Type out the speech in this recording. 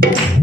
Thank you.